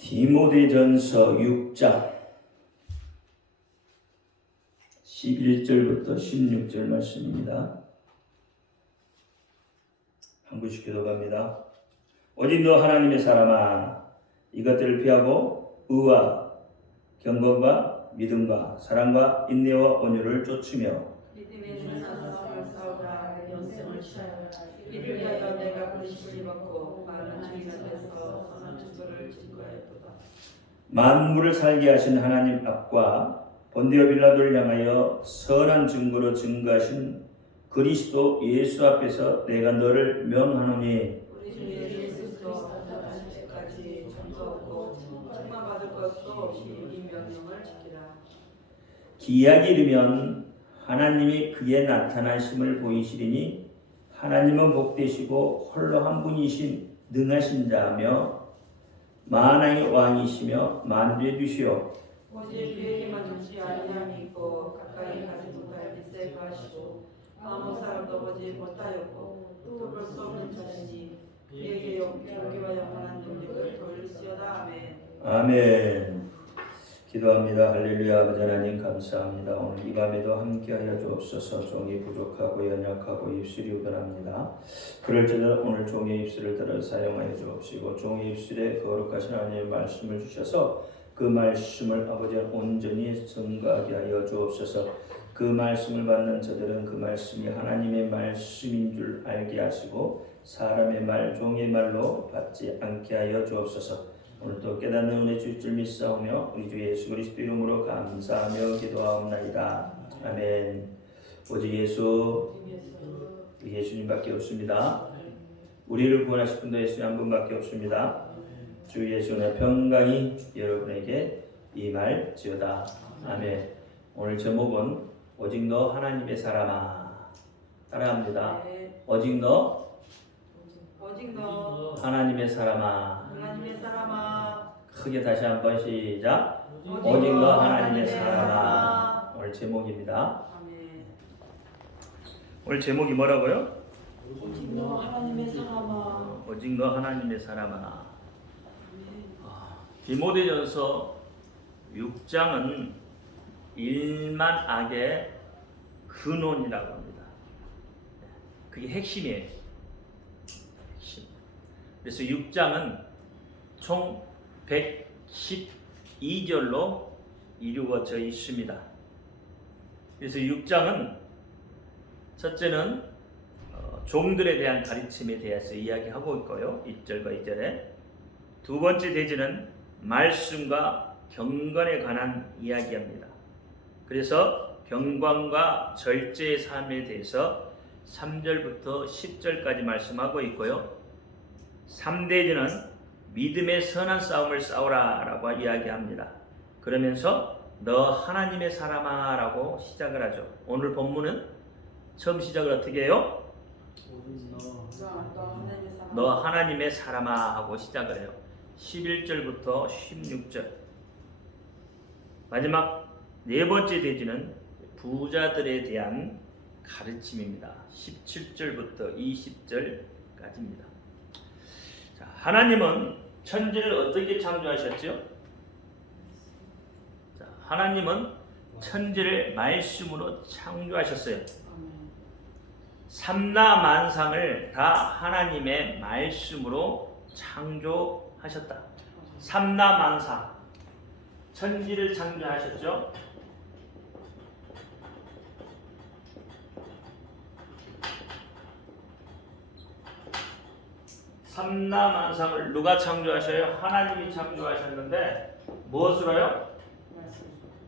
디모데전서 6장 11절부터 16절 말씀입니다. 한 구씩 기도합니다. 오직 너 하나님의 사람아, 이것들을 피하고 의와 경건과 믿음과 사랑과 인내와 온유를 좇으며 믿음의 선한 싸움을 싸우라. 영생을 취하라. 이를 위하여 내가 불신을 입었고 많은 주의가 돼서 선한 증거를 증거하였도다. 만물을 살게 하신 하나님 앞과 본디오 빌라도를 향하여 선한 증거로 증거하신 그리스도 예수 앞에서 내가 너를 명하노니 우리 주 예수 그리스도 나타나실 때까지 전도 없고 책망받을 것도 없이 이 명령을 지키라. 기약이 이르면 하나님이 그의 나타나심을 보이시리니 하나님은 복되시고 홀로 한 분이신 능하신 자며 만왕의 왕이시며 만주의 주시오. 오직 그에게만 주지 아니함이 있고 가까이 가지 못할 빛에 가시고 아무 사람도 보지 못하였고 또 볼 수 없는 자신이 그에게 영기와 영원한 능력을 돌릴지어다. 아멘. 아멘. 기도합니다. 할렐루야. 아버지 하나님 감사합니다. 오늘 이 밤에도 함께하여 주옵소서. 종이 부족하고 연약하고 입술이 우둔합니다. 그럴지라도 오늘 종의 입술을 들어 사용하여 주옵시고 종의 입술에 거룩하신 하나님의 말씀을 주셔서 그 말씀을 아버지 온전히 증거하게 하여 주옵소서. 그 말씀을 받는 저들은 그 말씀이 하나님의 말씀인 줄 알게 하시고 사람의 말, 종의 말로 받지 않게 하여 주옵소서. 오늘도 깨닫는 은혜 주실 줄 믿사오며 우리 주 예수 그리스도 이름으로 감사하며 기도하옵나이다. 아멘. 오직 예수님밖에 없습니다. 우리를 구원하실 분도 예수 한 분밖에 없습니다. 주 예수의 평강이 여러분에게 임할지어다. 아멘. 오늘 제목은 오직 너 하나님의 사람아. 따라합니다. 오직 너 하나님의 사람아. 하나님의 사람아. 크게 다시 한번 시작. 오직 너 하나님의 사람아. 오늘 제목입니다. 아멘. 오늘 제목이 뭐라고요? 오직 너 하나님의 사람아. 오직 너 하나님의 사람아. 디모데전서 6장은 일만 악의 근원이라고 합니다. 그게 핵심이에요. 핵심. 그래서 6장은 총 112절로 이루어져 있습니다. 그래서 6장은 첫째는 종들에 대한 가르침에 대해서 이야기하고 있고요. 1절과 2절에 두 번째 대지는 말씀과 경건에 관한 이야기합니다. 그래서 경건과 절제의 삶에 대해서 3절부터 10절까지 말씀하고 있고요. 3대지는 믿음의 선한 싸움을 싸우라 라고 이야기합니다. 그러면서 너 하나님의 사람아 라고 시작을 하죠. 오늘 본문은 처음 시작을 어떻게 해요? 너 하나님의 사람아 하고 시작을 해요. 11절부터 16절. 마지막 네 번째 대지는 부자들에 대한 가르침입니다. 17절부터 20절까지입니다. 자, 하나님은 천지를 어떻게 창조하셨죠? 자, 하나님은 천지를 말씀으로 창조하셨어요. 삼라만상을 다 하나님의 말씀으로 창조하셨다. 삼라만상, 천지를 창조하셨죠. 삼라만상을 누가 창조하셔요? 하나님이 창조하셨는데 무엇으로요?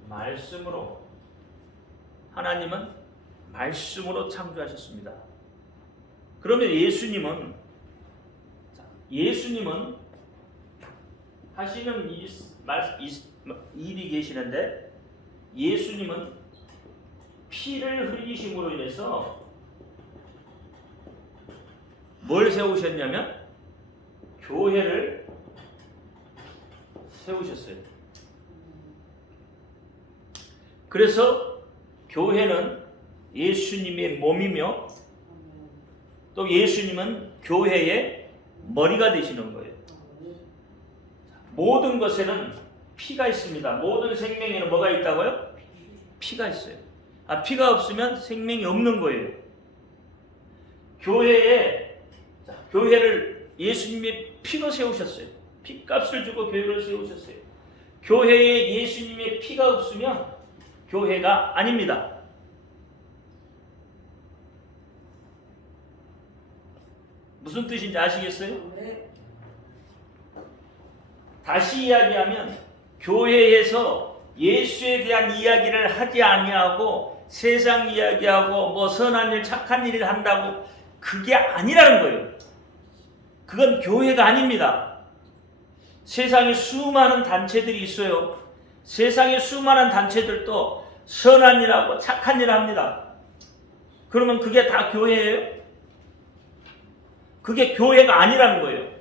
말씀으로. 하나님은 말씀으로 창조하셨습니다. 그러면 예수님은 하시는 일이 계시는데 예수님은 피를 흘리심으로 인해서 뭘 세우셨냐면 교회를 세우셨어요. 그래서 교회는 예수님의 몸이며 또 예수님은 교회의 머리가 되시는 거예요. 모든 것에는 피가 있습니다. 모든 생명에는 뭐가 있다고요? 피가 있어요. 피가 없으면 생명이 없는 거예요. 교회를 예수님이 피로 세우셨어요. 피값을 주고 교회를 세우셨어요. 교회에 예수님의 피가 없으면 교회가 아닙니다. 무슨 뜻인지 아시겠어요? 다시 이야기하면 교회에서 예수에 대한 이야기를 하지 아니하고 세상 이야기하고 뭐 선한 일 착한 일을 한다고 그게 아니라는 거예요. 그건 교회가 아닙니다. 세상에 수많은 단체들이 있어요. 세상에 수많은 단체들도 선한 일하고 착한 일을 합니다. 그러면 그게 다 교회예요? 그게 교회가 아니라는 거예요.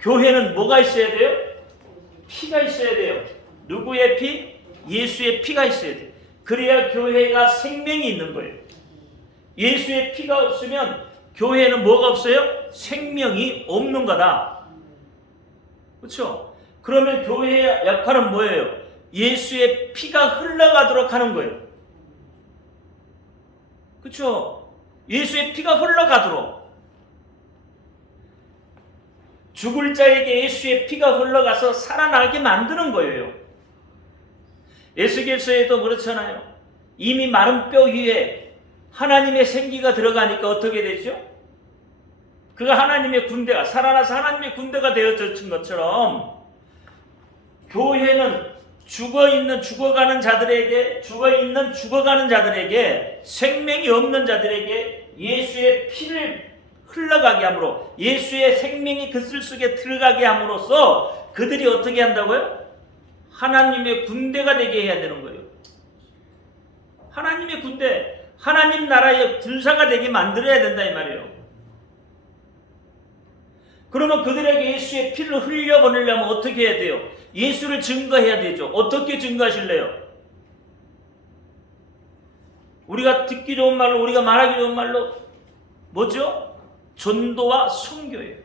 교회는 뭐가 있어야 돼요? 피가 있어야 돼요. 누구의 피? 예수의 피가 있어야 돼요. 그래야 교회가 생명이 있는 거예요. 예수의 피가 없으면 교회는 뭐가 없어요? 생명이 없는 거다. 그렇죠? 그러면 교회의 역할은 뭐예요? 예수의 피가 흘러가도록 하는 거예요. 그렇죠? 예수의 피가 흘러가도록. 죽을 자에게 예수의 피가 흘러가서 살아나게 만드는 거예요. 에스겔서에도 그렇잖아요. 이미 마른 뼈 위에 하나님의 생기가 들어가니까 어떻게 되죠? 그가 하나님의 군대가 살아나서 하나님의 군대가 되어진 것처럼 교회는 죽어가는 자들에게 생명이 없는 자들에게 예수의 피를 흘러가게 함으로 예수의 생명이 그들 속에 들어가게 함으로써 그들이 어떻게 한다고요? 하나님의 군대가 되게 해야 되는 거예요. 하나님의 군대, 하나님 나라의 군사가 되게 만들어야 된다 이 말이에요. 그러면 그들에게 예수의 피를 흘려보내려면 어떻게 해야 돼요? 예수를 증거해야 되죠. 어떻게 증거하실래요? 우리가 듣기 좋은 말로, 우리가 말하기 좋은 말로 뭐죠? 전도와 선교예요.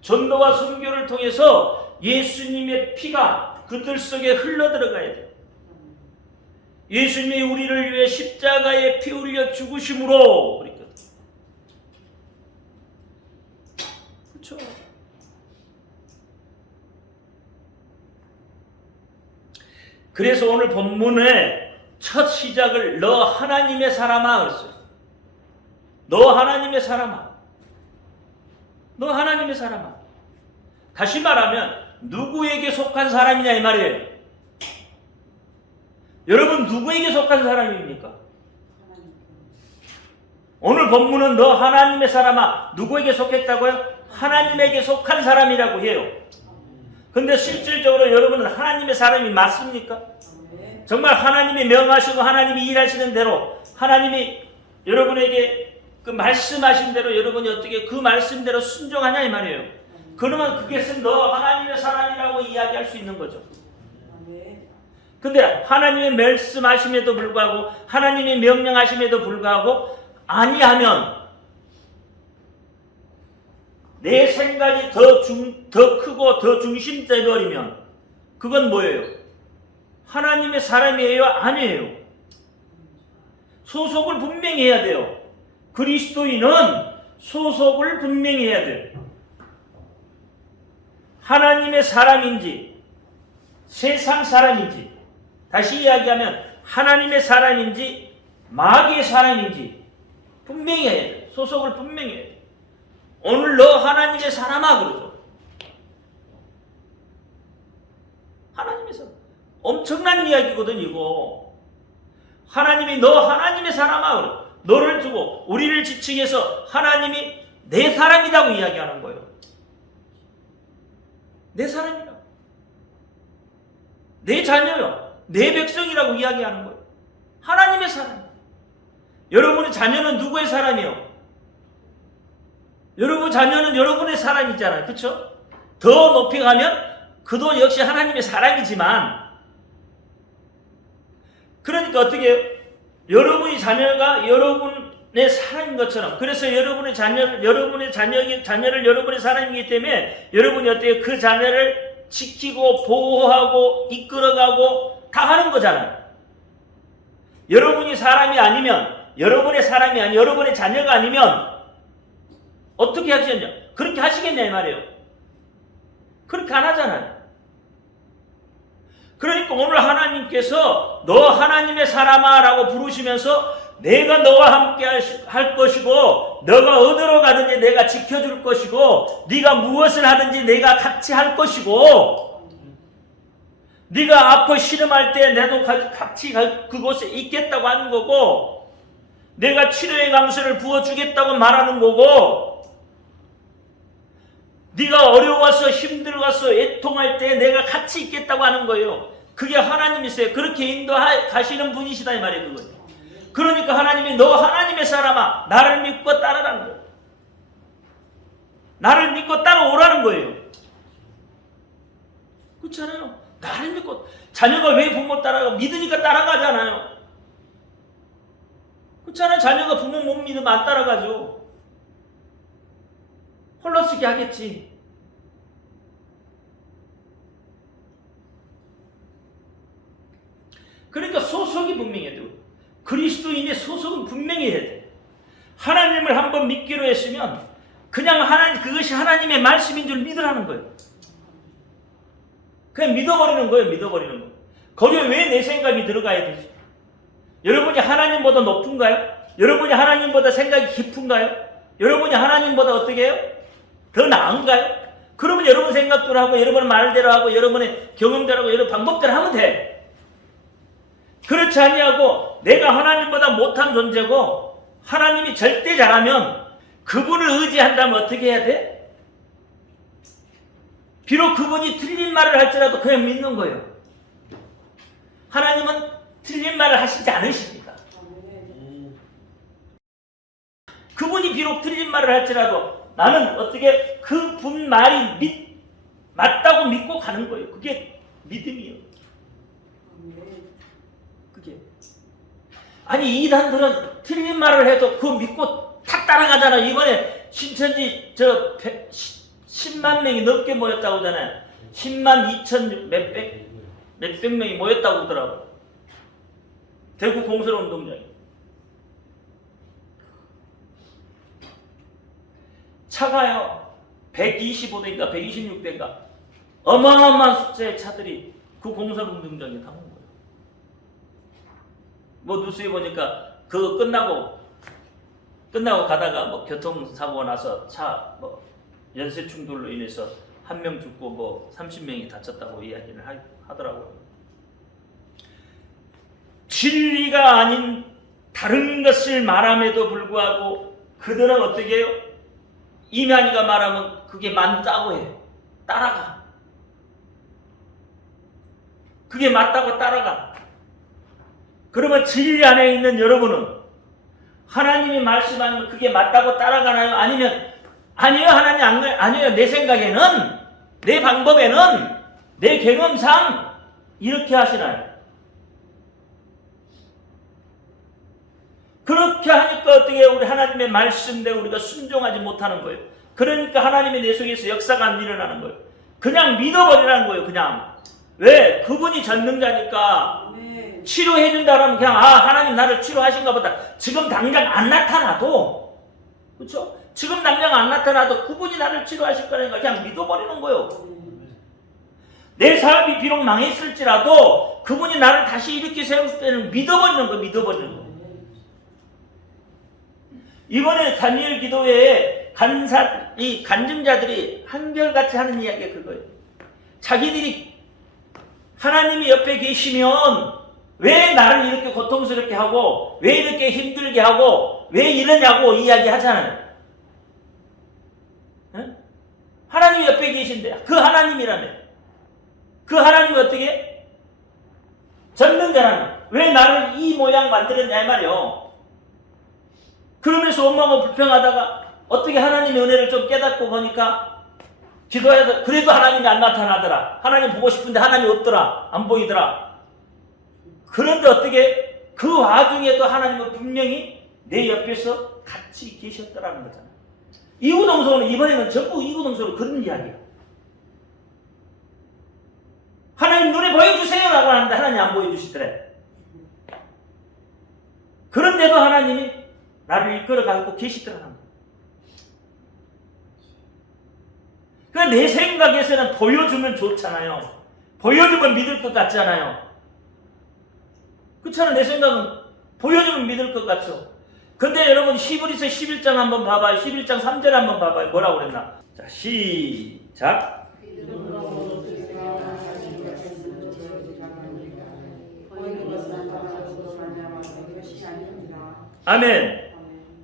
전도와 선교를 통해서 예수님의 피가 그들 속에 흘러들어가야 돼요. 예수님이 우리를 위해 십자가에 피 흘려 죽으심으로 그러니까. 그렇죠? 그래서 오늘 본문의 첫 시작을 너 하나님의 사람아 그랬어요. 너 하나님의 사람아. 너 하나님의 사람아. 다시 말하면 누구에게 속한 사람이냐 이 말이에요. 여러분 누구에게 속한 사람입니까? 오늘 본문은 너 하나님의 사람아. 누구에게 속했다고요? 하나님에게 속한 사람이라고 해요. 근데 실질적으로 여러분은 하나님의 사람이 맞습니까? 정말 하나님이 명하시고 하나님이 일하시는 대로 하나님이 여러분에게 그 말씀하신 대로 여러분이 어떻게 그 말씀대로 순종하냐 이 말이에요. 그러면 그것은 너 하나님의 사람이라고 이야기할 수 있는 거죠. 근데 하나님의 말씀하심에도 불구하고 하나님의 명령하심에도 불구하고 아니하면 내 생각이 더 크고 더 중심돼 버리면 그건 뭐예요? 하나님의 사람이에요? 아니에요? 소속을 분명히 해야 돼요. 그리스도인은 소속을 분명히 해야 돼요. 하나님의 사람인지 세상 사람인지 다시 이야기하면 하나님의 사람인지 마귀의 사람인지 분명히 해야 돼요. 소속을 분명히 해야 돼요. 오늘 너 하나님의 사람아 그러죠. 하나님의 사람. 엄청난 이야기거든 이거. 하나님이 너 하나님의 사람아 그래. 너를 두고 우리를 지칭해서 하나님이 내 사람이라고 이야기하는 거예요. 내 사람이라고. 내 자녀요. 내 백성이라고 이야기하는 거예요. 하나님의 사람. 여러분의 자녀는 누구의 사람이요? 여러분 자녀는 여러분의 사람이잖아요. 그렇죠? 더 높이 가면 그도 역시 하나님의 사람이지만 그러니까 어떻게 해요? 여러분이 자녀가 여러분 사람인 것처럼. 그래서 여러분의 자녀를 여러분의 사람이기 때문에 여러분이 어때요? 그 자녀를 지키고 보호하고 이끌어가고 다 하는 거잖아요. 여러분이 사람이 아니면, 여러분의 자녀가 아니면 어떻게 하시겠냐? 그렇게 하시겠냐 이 말이에요. 그렇게 안 하잖아요. 그러니까 오늘 하나님께서 너 하나님의 사람아 라고 부르시면서 내가 너와 함께 할 것이고 너가 어디로 가든지 내가 지켜줄 것이고 네가 무엇을 하든지 내가 같이 할 것이고 네가 아파 신음할 때 나도 같이 그곳에 있겠다고 하는 거고 내가 치료의 강수를 부어주겠다고 말하는 거고 네가 어려워서 힘들어서 애통할 때 내가 같이 있겠다고 하는 거예요. 그게 하나님이세요. 그렇게 인도하시는 분이시다 이 말이에요. 그거예요. 그러니까 하나님이 너 하나님의 사람아 나를 믿고 따르라는 거예요. 나를 믿고 따라오라는 거예요. 그렇잖아요. 나를 믿고 자녀가 왜 부모 따라가? 믿으니까 따라가잖아요. 그렇잖아요. 자녀가 부모 못 믿으면 안 따라가죠. 홀로쓰기 하겠지. 그러니까 소속이 분명해야 돼요. 그리스도인의 소속은 분명히 해야 돼. 하나님을 한번 믿기로 했으면 그냥 그것이 하나님의 말씀인 줄 믿으라는 거예요. 그냥 믿어버리는 거예요. 믿어버리는 거. 거기에 왜 내 생각이 들어가야 되지? 여러분이 하나님보다 높은가요? 여러분이 하나님보다 생각이 깊은가요? 여러분이 하나님보다 어떻게 해요? 더 나은가요? 그러면 여러분 생각대로 하고 여러분 말대로 하고 여러분의 경험대로 하고 여러분 방법대로 하면 돼. 그렇지 아니하고 내가 하나님보다 못한 존재고 하나님이 절대 잘하면 그분을 의지한다면 어떻게 해야 돼? 비록 그분이 틀린 말을 할지라도 그냥 믿는 거예요. 하나님은 틀린 말을 하시지 않으십니다. 그분이 비록 틀린 말을 할지라도 나는 어떻게 그분 말이 맞다고 믿고 가는 거예요. 그게 믿음이에요. 그게. 아니 이단들은 틀린 말을 해도 그거 믿고 탁 따라가잖아. 이번에 신천지 10만 명이 넘게 모였다고 하잖아요. 10만 2천 몇백 명이 모였다고 하더라고. 대구 공설운동장에. 차가요. 125대인가 126대인가 어마어마한 숫자의 차들이 그 공설운동장에 담은 거예요. 뭐 뉴스에 보니까 그거 끝나고 가다가 뭐 교통사고 나서 차 뭐 연쇄 충돌로 인해서 1명 죽고 뭐 30명이 다쳤다고 이야기를 하더라고요. 진리가 아닌 다른 것을 말함에도 불구하고 그들은 어떻게 해요? 이만희가 말하면 그게 맞다고 해요. 따라가. 그게 맞다고 따라가. 그러면 진리 안에 있는 여러분은 하나님이 말씀하면 그게 맞다고 따라가나요? 아니요 하나님 아니요 내 생각에는 내 방법에는 내 경험상 이렇게 하시나요? 그렇게 하니까 어떻게 우리 하나님의 말씀대로 우리가 순종하지 못하는 거예요. 그러니까 하나님이 내 속에서 역사가 안 일어나는 거예요. 그냥 믿어버리라는 거예요. 그냥. 왜? 그분이 전능자니까 치료해준다 그러면 그냥 하나님 나를 치료하신가 보다. 지금 당장 안 나타나도 그렇죠? 지금 당장 안 나타나도 그분이 나를 치료하실 거라니까 그냥 믿어버리는 거예요. 내 사업이 비록 망했을지라도 그분이 나를 다시 일으켜 세울 때는 믿어버리는 거예요. 믿어버리는 거예요. 이번에 다니엘 기도회에 간증자들이 한결같이 하는 이야기가 그거예요. 자기들이 하나님이 옆에 계시면 왜 나를 이렇게 고통스럽게 하고 왜 이렇게 힘들게 하고 왜 이러냐고 이야기하잖아요. 응? 하나님이 옆에 계신데 그 하나님이라면 그 하나님이 어떻게 전능자라면 왜 나를 이 모양 만들었냐 이 말이요. 그러면서 엄마가 불평하다가 어떻게 하나님의 은혜를 좀 깨닫고 보니까 기도해서 그래도 하나님이 안 나타나더라. 하나님 보고 싶은데 하나님이 없더라. 안 보이더라. 그런데 어떻게 그 와중에도 하나님은 분명히 내 옆에서 같이 계셨더라는 거잖아. 이구동성은 이번에는 전부 이구동성으로 그런 이야기야. 하나님 눈에 보여주세요라고 하는데 하나님 안 보여주시더래. 그런데도 하나님이 나를 이끌어가고 계시더라는 거야. 그러니까 내 생각에서는 보여주면 좋잖아요. 보여주면 믿을 것 같잖아요. 그렇잖아. 내 생각은 보여주면 믿을 것 같죠. 근데 여러분 히브리서 11장 한번 봐봐요. 11장 3절 한번 봐봐요. 뭐라고 그랬나? 자, 시작. 아멘.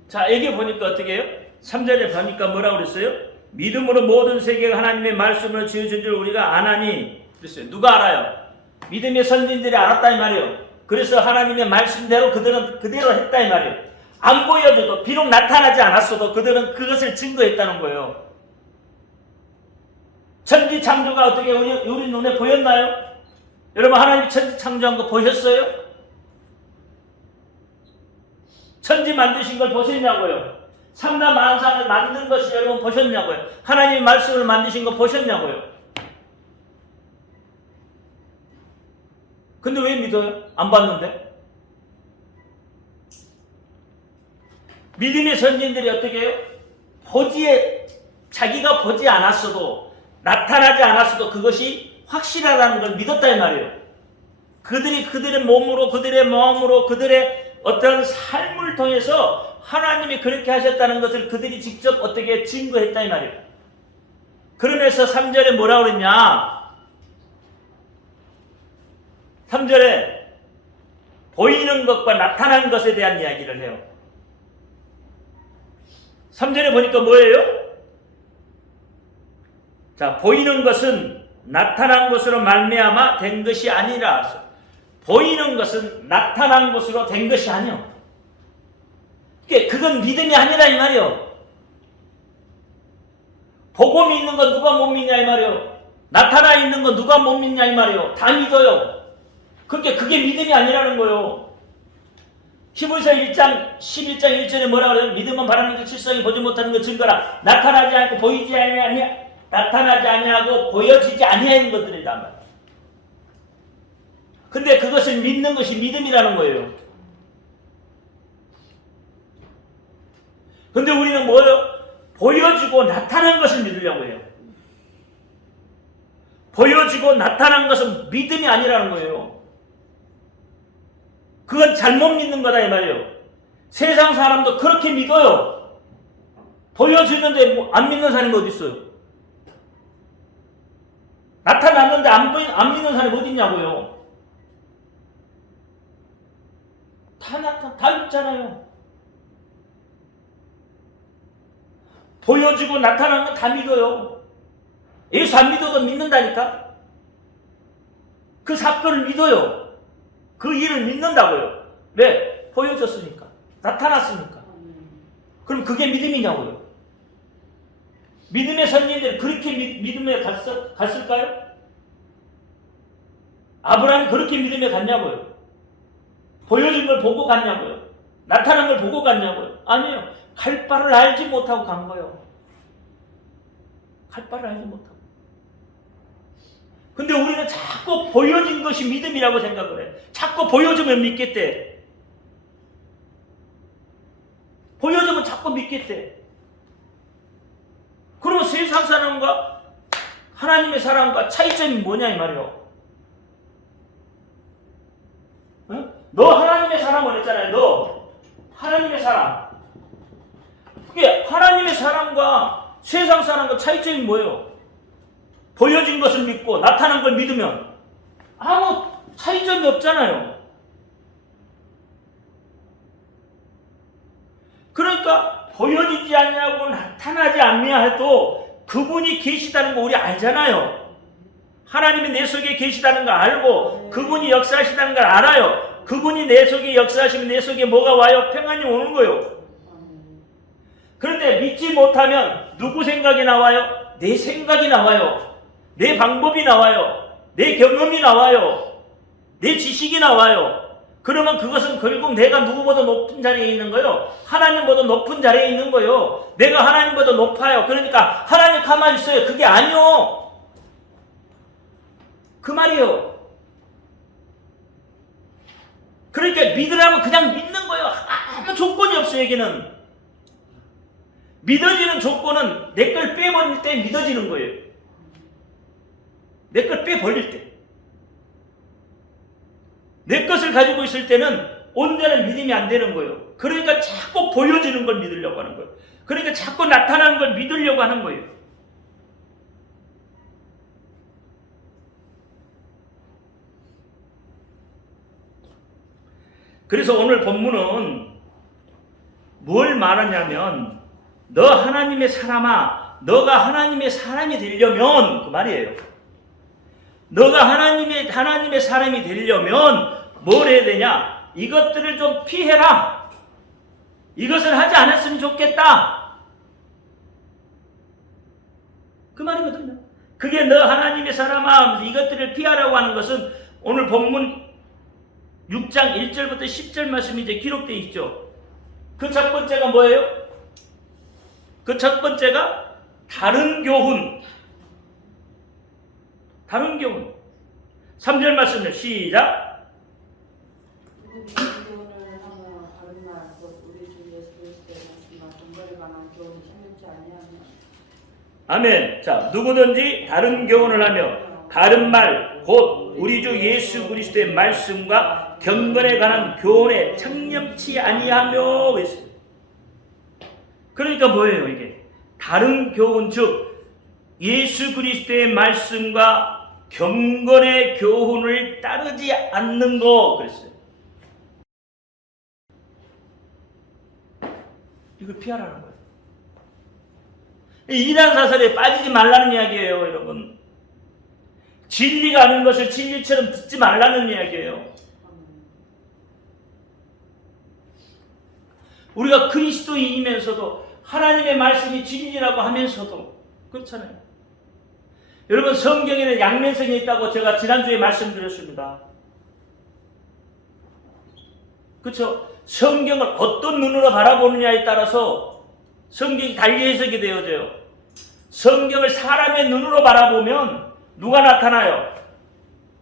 자, 여기 보니까 어떻게 해요? 3절에 보니까 뭐라고 그랬어요? 믿음으로 모든 세계가 하나님의 말씀으로 지어진 줄 우리가 아나니 그랬어요. 누가 알아요? 믿음의 선진들이 알았다 이 말이에요. 그래서 하나님의 말씀대로 그들은 그대로 했다 이 말이에요. 안 보여줘도 비록 나타나지 않았어도 그들은 그것을 증거했다는 거예요. 천지 창조가 어떻게 우리 눈에 보였나요? 여러분 하나님이 천지 창조한 거 보셨어요? 천지 만드신 걸 보셨냐고요? 삼라 만상을 만든 것을 여러분 보셨냐고요? 하나님의 말씀을 만드신 거 보셨냐고요? 근데 왜 믿어요? 안 봤는데? 믿음의 선진들이 어떻게 해요? 자기가 보지 않았어도 나타나지 않았어도 그것이 확실하다는 걸 믿었다 이 말이에요. 그들의 몸으로 그들의 마음으로 그들의 어떤 삶을 통해서 하나님이 그렇게 하셨다는 것을 그들이 직접 어떻게 증거했다 이 말이에요. 그러면서 3절에 뭐라고 그랬냐? 3절에 보이는 것과 나타난 것에 대한 이야기를 해요. 3절에 보니까 뭐예요? 자, 보이는 것은 나타난 것으로 말미암아 된 것이 아니라 보이는 것은 나타난 것으로 된 것이 아니요. 그건 믿음이 아니라 이 말이요. 보고 믿는 건 누가 못 믿냐 이 말이요. 나타나 있는 건 누가 못 믿냐 이 말이요. 다 믿어요. 그게 믿음이 아니라는 거예요. 히브리서 1장 11장 1절에 뭐라 그래요? 믿음은 바라는 것 실상이 보지 못하는 것 증거라. 나타나지 않고 보이지 나타나지 아니하고 보여지지 아니하는 것들이란 말이에요. 근데 그것을 믿는 것이 믿음이라는 거예요. 근데 우리는 뭐예요? 보여지고 나타난 것을 믿으려고 해요. 보여지고 나타난 것은 믿음이 아니라는 거예요. 그건 잘못 믿는 거다 이 말이에요. 세상 사람도 그렇게 믿어요. 보여지는데 안 믿는 사람이 어디 있어요? 나타났는데 안 믿는 사람이 어디 있냐고요. 다 믿잖아요. 보여지고 나타나는 건 다 믿어요. 예수 안 믿어도 믿는다니까. 그 사건을 믿어요. 그 일을 믿는다고요. 왜? 보여졌으니까. 나타났으니까. 그럼 그게 믿음이냐고요. 믿음의 선진들이 그렇게 믿음에 갔을까요? 아브라함이 그렇게 믿음에 갔냐고요. 보여진 걸 보고 갔냐고요. 나타난 걸 보고 갔냐고요. 아니에요. 갈 바를 알지 못하고 간 거예요. 갈 바를 알지 못하고. 근데 우리는 자꾸 보여진 것이 믿음이라고 생각을 해. 자꾸 보여주면 믿겠대. 보여주면 자꾸 믿겠대. 그러면 세상 사람과 하나님의 사람과 차이점이 뭐냐 이 말이요. 응? 너 하나님의 사람을 했잖아요. 너 하나님의 사람. 그게 하나님의 사람과 세상 사람과 차이점이 뭐예요? 보여진 것을 믿고 나타난 걸 믿으면 아무 차이점이 없잖아요. 그러니까 보여지지 않냐고 나타나지 않냐 해도 그분이 계시다는 거 우리 알잖아요. 하나님이 내 속에 계시다는 거 알고 그분이 역사하시다는 걸 알아요. 그분이 내 속에 역사하시면 내 속에 뭐가 와요? 평안이 오는 거예요. 그런데 믿지 못하면 누구 생각이 나와요? 내 생각이 나와요. 내 방법이 나와요. 내 경험이 나와요. 내 지식이 나와요. 그러면 그것은 결국 내가 누구보다 높은 자리에 있는 거요. 하나님보다 높은 자리에 있는 거요. 내가 하나님보다 높아요. 그러니까 하나님 가만히 있어요. 그게 아니요. 그 말이에요. 그러니까 믿으라면 그냥 믿는 거예요. 아무 조건이 없어요. 여기는. 믿어지는 조건은 내 걸 빼버릴 때 믿어지는 거예요. 내 걸 빼버릴 때. 내 것을 가지고 있을 때는 온전한 믿음이 안 되는 거예요. 그러니까 자꾸 보여지는 걸 믿으려고 하는 거예요. 그러니까 자꾸 나타나는 걸 믿으려고 하는 거예요. 그래서 오늘 본문은 뭘 말하냐면 너 하나님의 사람아, 너가 하나님의 사람이 되려면 그 말이에요. 너가 하나님의 사람이 되려면 뭘 해야 되냐? 이것들을 좀 피해라. 이것을 하지 않았으면 좋겠다. 그 말이거든요. 그게 너 하나님의 사람아, 이것들을 피하라고 하는 것은 오늘 본문 6장 1절부터 10절 말씀이 이제 기록되어 있죠. 그 첫 번째가 뭐예요? 그 첫 번째가 다른 교훈. 다른 교훈. 3절 말씀을 시작. 교훈을 하며 다른 말, 곧 우리 주 예수 그리스도의 말씀과 동거에 관한 교훈이 틀렸지 아니하며. 아멘. 자, 누구든지 다른 교훈을 하며 다른 말, 곧 우리 주 예수 그리스도의 말씀과 경건에 관한 교훈에 청렴치 아니하며 그랬어요. 그러니까 뭐예요 이게? 다른 교훈 즉 예수 그리스도의 말씀과 경건의 교훈을 따르지 않는 거 그랬어요. 이걸 피하라는 거예요. 이단 사설에 빠지지 말라는 이야기예요, 여러분. 진리가 아닌 것을 진리처럼 듣지 말라는 이야기예요. 우리가 그리스도인이면서도 하나님의 말씀이 진리라고 하면서도 그렇잖아요. 여러분 성경에는 양면성이 있다고 제가 지난주에 말씀드렸습니다. 그렇죠? 성경을 어떤 눈으로 바라보느냐에 따라서 성경이 달리 해석이 되어져요. 성경을 사람의 눈으로 바라보면 누가 나타나요?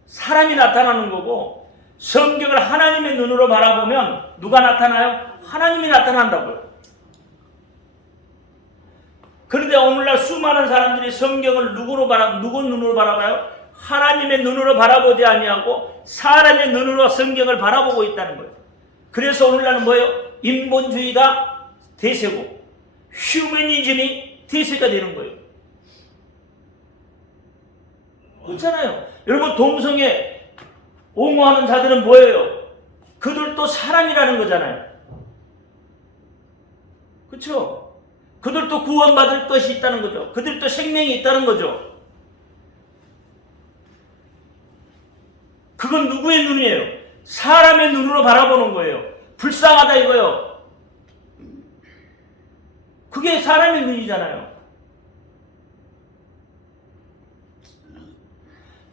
사람이 나타나는 거고 성경을 하나님의 눈으로 바라보면 누가 나타나요? 하나님이 나타난다고요. 그런데 오늘날 수많은 사람들이 성경을 누구 눈으로 바라봐요? 하나님의 눈으로 바라보지 아니하고 사람의 눈으로 성경을 바라보고 있다는 거예요. 그래서 오늘날은 뭐예요? 인본주의가 대세고 휴머니즘이 대세가 되는 거예요. 그렇잖아요. 여러분 동성애 옹호하는 자들은 뭐예요? 그들도 사람이라는 거잖아요. 그렇죠? 그들도 구원받을 것이 있다는 거죠. 그들도 생명이 있다는 거죠. 그건 누구의 눈이에요? 사람의 눈으로 바라보는 거예요. 불쌍하다 이거요. 그게 사람의 눈이잖아요.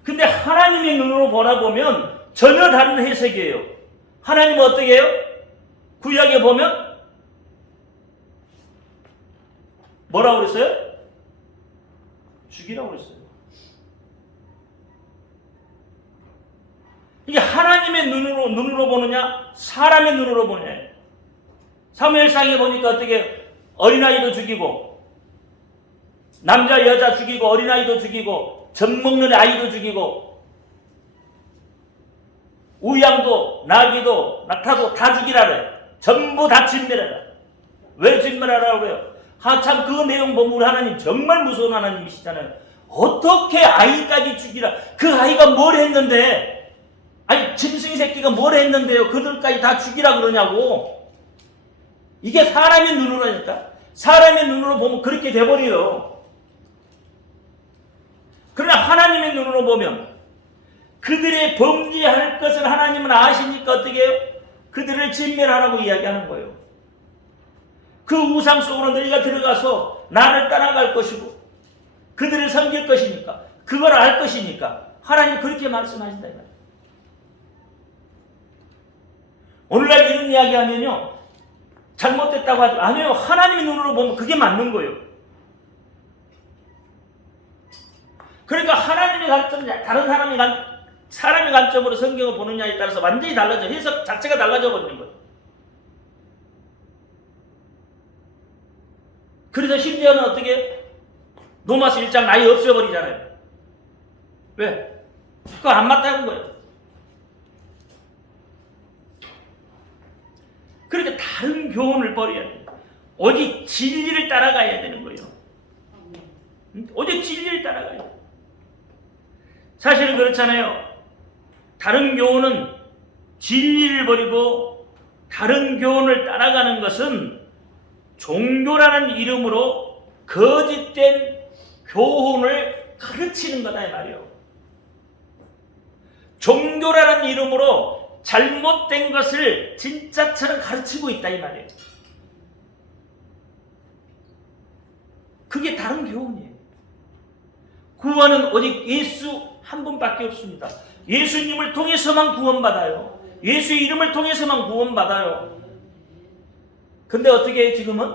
근데 하나님의 눈으로 바라보면 전혀 다른 해석이에요. 하나님은 어떻게 해요? 구약에 보면 뭐라고 그랬어요? 죽이라고 그랬어요. 이게 하나님의 눈으로 보느냐, 사람의 눈으로 보느냐. 사무엘상에 보니까 어떻게 어린아이도 죽이고, 남자, 여자 죽이고, 어린아이도 죽이고, 젖 먹는 아이도 죽이고, 우양도, 나귀도, 낙타도 다 죽이라래. 전부 다 진멸하라. 왜 진멸하라고 해요? 한참 그 내용 보면 우리 하나님 정말 무서운 하나님이시잖아요. 어떻게 아이까지 죽이라. 그 아이가 뭘 했는데, 아니 짐승이 새끼가 뭘 했는데요 그들까지 다 죽이라 그러냐고. 이게 사람의 눈으로니까. 사람의 눈으로 보면 그렇게 돼버려요. 그러나 하나님의 눈으로 보면 그들의 범죄할 것을 하나님은 아시니까 어떻게 해요? 그들을 진멸하라고 이야기하는 거예요. 그 우상 속으로 너희가 들어가서 나를 따라갈 것이고 그들을 섬길 것이니까 그걸 알 것이니까 하나님 그렇게 말씀하신다. 오늘날 이런 이야기 하면요, 잘못됐다고 하죠. 아니요, 하나님의 눈으로 보면 그게 맞는 거예요. 그러니까 하나님의 관점, 다른 사람의 관점으로 성경을 보느냐에 따라서 완전히 달라져. 해석 자체가 달라져 버리는 거예요. 그래서 심지어는 어떻게? 로마서 1장 아예 없애버리잖아요. 왜? 그거 안 맞다는 거예요. 그러니까 다른 교훈을 버려야 돼요. 오직 진리를 따라가야 되는 거예요. 오직 진리를 따라가야 돼요. 사실은 그렇잖아요. 다른 교훈은 진리를 버리고 다른 교훈을 따라가는 것은 종교라는 이름으로 거짓된 교훈을 가르치는 거다 이 말이에요. 종교라는 이름으로 잘못된 것을 진짜처럼 가르치고 있다 이 말이에요. 그게 다른 교훈이에요. 구원은 오직 예수 한 분밖에 없습니다. 예수님을 통해서만 구원받아요. 예수의 이름을 통해서만 구원받아요. 근데 어떻게 해요, 지금은?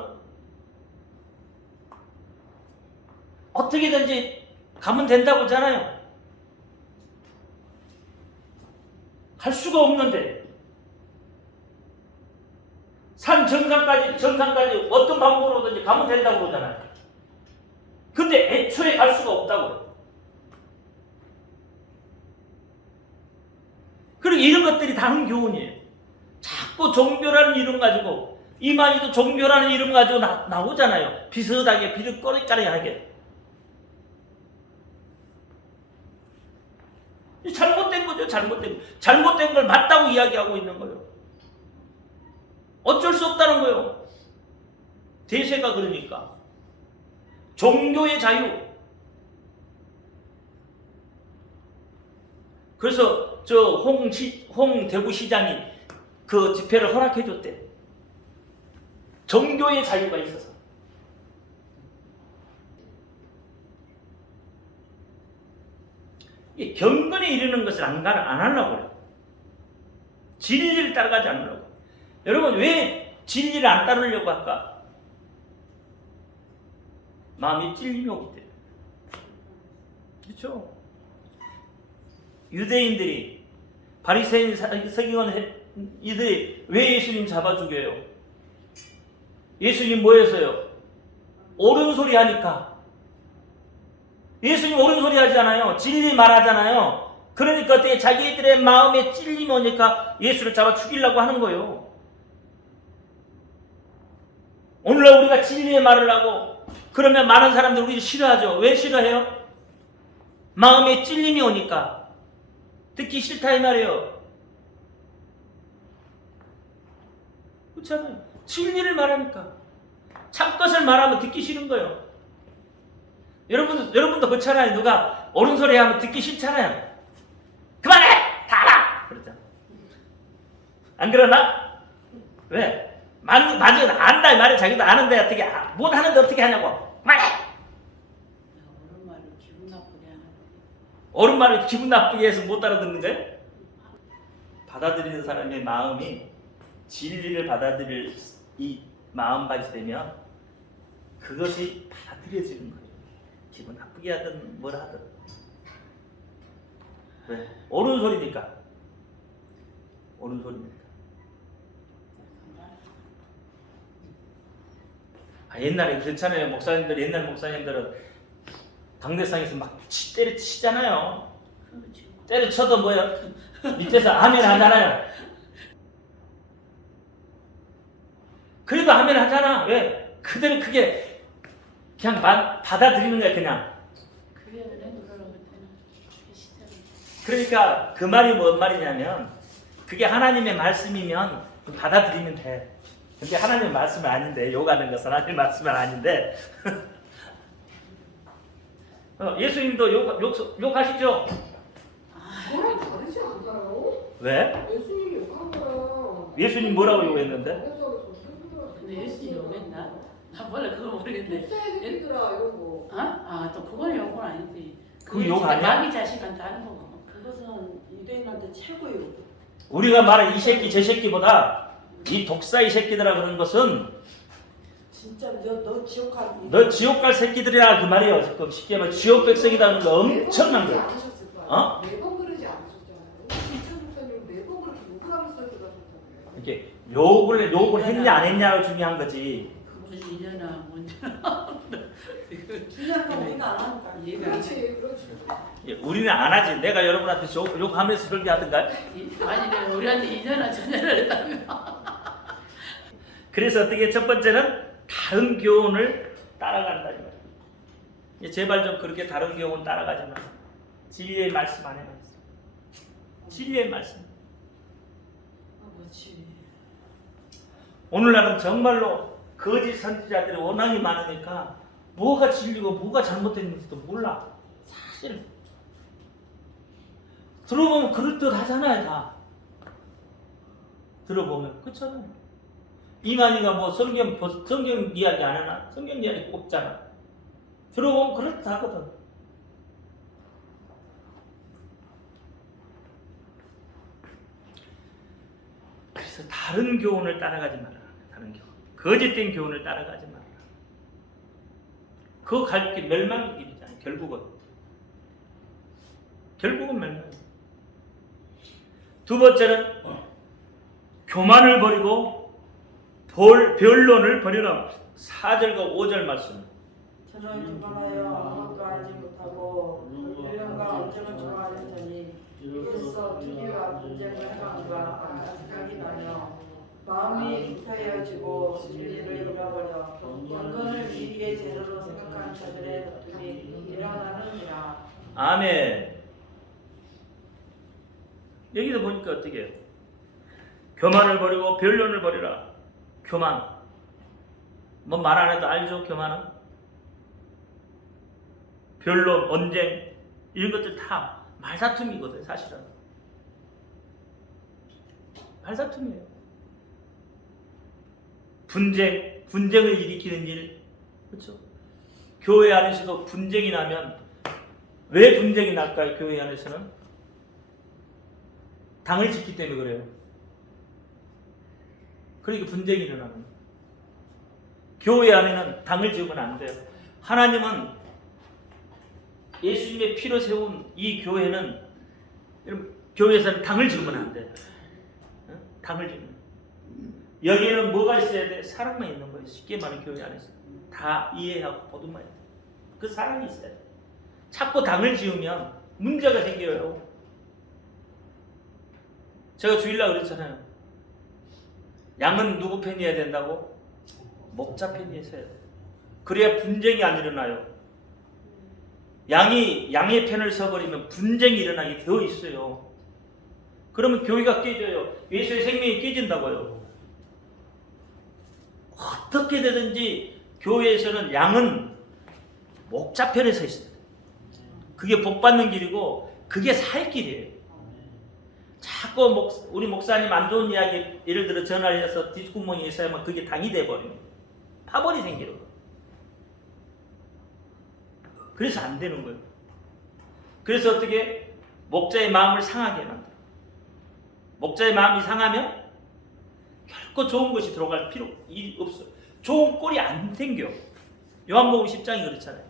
어떻게든지 가면 된다고 하잖아요. 갈 수가 없는데. 산 정상까지 어떤 방법으로든지 가면 된다고 그러잖아요. 근데 애초에 갈 수가 없다고요. 그리고 이런 것들이 다른 교훈이에요. 자꾸 종교라는 이름 가지고, 이만희도 종교라는 이름 가지고 나오잖아요. 비슷하게, 비슷거리까리하게. 잘못된 거죠, 잘못된 걸 맞다고 이야기하고 있는 거예요. 어쩔 수 없다는 거예요. 대세가 그러니까. 종교의 자유. 그래서 홍 대구시장이 그 집회를 허락해 줬대. 종교의 자유가 있어서. 이 경건에 이르는 것을 안 하려고 그래요. 진리를 따라가지 않으려고. 여러분, 왜 진리를 안 따르려고 할까? 마음이 찔림이 오기 때문에. 그렇죠? 유대인들이, 바리새인, 서기관 이들이 왜 예수님 잡아 죽여요? 예수님 뭐해서요? 옳은 소리 하니까. 예수님 옳은 소리 하잖아요. 진리 말하잖아요. 그러니까 어떻게 자기들의 마음에 찔림이 오니까 예수를 잡아 죽이려고 하는 거예요. 오늘날 우리가 진리의 말을 하고 그러면 많은 사람들 우리 싫어하죠. 왜 싫어해요? 마음에 찔림이 오니까. 듣기 싫다 이 말이에요. 그렇잖아요. 진리를 말하니까. 참것을 말하면 듣기 싫은 거예요. 여러분도 그렇잖아요. 누가 옳은 소리 하면 듣기 싫잖아요. 그만해! 다 알아! 그렇잖아. 안 그러나? 왜? 맞은 안다 이 말이야. 자기도 아는데 어떻게 못 하는데 어떻게 하냐고. 그만해! 옳은 말을 기분 나쁘게 하는 거예요. 옳은 말을 기분 나쁘게 해서 못 알아듣는 거예요? 받아들이는 사람의 마음이 진리를 받아들일 이 마음가짐이 되면 그것이 받아들여지는 거예요. 기분 나쁘게 하든 뭘 하든. 왜? 옳은 소리니까. 옳은 소리니까. 옛날에 그렇잖아요. 옛날 목사님들은 당대상에서 막 때려치잖아요. 그렇죠. 때려쳐도 뭐야? 밑에서 아멘 하잖아요. 그래도 아멘 하잖아. 왜? 그들은 그게 그냥 받아들이는 거야, 그냥. 그게 은혜 누르라고 했더니 그게 시작이. 그러니까 그 말이 뭔 말이냐면 그게 하나님의 말씀이면 받아들이면 돼. 근데 하나님의 말씀은 아닌데, 욕하는 것은 하나님의 말씀은 아닌데. 예수님도 욕하시죠? 그거랑 다르지 않아요? 왜? 예수님이 욕한 거랑 예수님 뭐라고 욕했는데? 근데 예수님 욕했나? 나 몰라 그거 모르겠는데. 새끼들아 이런 거. 또 그건 욕은 아니지. 그거 욕 아니야? 마귀 자식한테 하는 거고. 그것은 유대인한테 최고의 욕. 우리가 말한 이 새끼 저 새끼보다 이 독사 이 새끼들아 그런 것은 진짜 너 지옥 가기. 너 지옥 갈 새끼들이라 그 말이에요. 지금 쉽게 말해 지옥 백성이라는 거 엄청난 매번 그러지 거예요. 않으셨을 거예요. 어? 매번 그러지 않으셨잖아요. 이천 목사님 매번 그렇게 욕을 하면서 때가 좋다고요. 이렇게 욕을 했냐 안 했냐가 중요한 거지. 그것이 이년아 뭔지 중요한 건 우리가 안 하니까. 이해가 안 돼. 그렇지. 예, 우리는 안 하지. 내가 여러분한테 욕하면서 그렇게 하던가. 아니 내가 우리한테 이년아 저년아 했다면 그래서 어떻게 첫 번째는 다른 교훈을 따라간다 이 말이에요. 제발 좀 그렇게 다른 교훈 따라가지 마. 진리의 말씀 안에 있어. 진리의 말씀. 그렇지. 오늘날은 정말로 거짓 선지자들이 워낙에 많으니까 뭐가 진리고 뭐가 잘못됐는지도 몰라. 사실 들어보면 그럴듯하잖아요. 다 들어보면 그렇잖아요. 이만희가 뭐 성경 이야기 안 하나? 성경 이야기 없잖아. 들어보면 그럴듯하거든. 그래서 다른 교훈을 따라가지 마라. 다른 교훈. 거짓된 교훈을 따라가지 마라. 그거 갈 길 멸망의 길이잖아. 결국은 멸망. 두 번째는 교만을 버리고 변론을 버리라. 4절과 5절 말씀. 저는 그만하여 아무것도 알지 못하고 변론과 언쟁을 좋아하는 자니 이로써 투기와 분쟁을 해방과 악한 생각이 나며 마음이 불편해지고 진리를 잃어버려 경건을 미리의 재료로 생각하는 자들의 다툼이 일어나느니라. 아멘. 여기서 보니까 어떻게 해요? 교만을 버리고 변론을 버리라. 교만. 뭐 말 안 해도 알죠, 교만은? 변론, 언쟁 이런 것들 다 말다툼이거든, 사실은. 말다툼이에요. 분쟁을 일으키는 일, 그렇죠? 교회 안에서도 분쟁이 나면 왜 분쟁이 날까요? 교회 안에서는 당을 짓기 때문에 그래요. 그러니까 분쟁이 일어나는 거예요. 교회 안에는 당을 지으면 안 돼요. 하나님은 예수님의 피로 세운 이 교회는 교회에서는 당을 지으면 안 돼요. 당을 지으면. 여기에는 뭐가 있어야 돼? 사랑만 있는 거예요. 쉽게 말하면 교회 안에서 다 이해하고 보듬어야 돼. 그 사랑이 있어야 돼. 자꾸 당을 지으면 문제가 생겨요. 제가 주일날 그랬잖아요. 양은 누구 편이어야 된다고? 목자 편이어야 돼. 그래야 분쟁이 안 일어나요. 양의 편을 서버리면 분쟁이 일어나게 되어 있어요. 그러면 교회가 깨져요. 예수의 생명이 깨진다고요. 어떻게 되든지 교회에서는 양은 목자 편에 서 있어요. 그게 복 받는 길이고 그게 살 길이에요. 자꾸 우리 목사님 안 좋은 이야기 예를 들어 전화를 해서 뒷구멍이 있어야만 그게 당이 돼버립니다. 파벌이 생기는 거예요. 그래서 안 되는 거예요. 그래서 어떻게 목자의 마음을 상하게 만들어요. 목자의 마음이 상하면 결코 좋은 것이 들어갈 필요 없어요. 좋은 꼴이 안 생겨. 요한복음 10장이 그렇잖아요.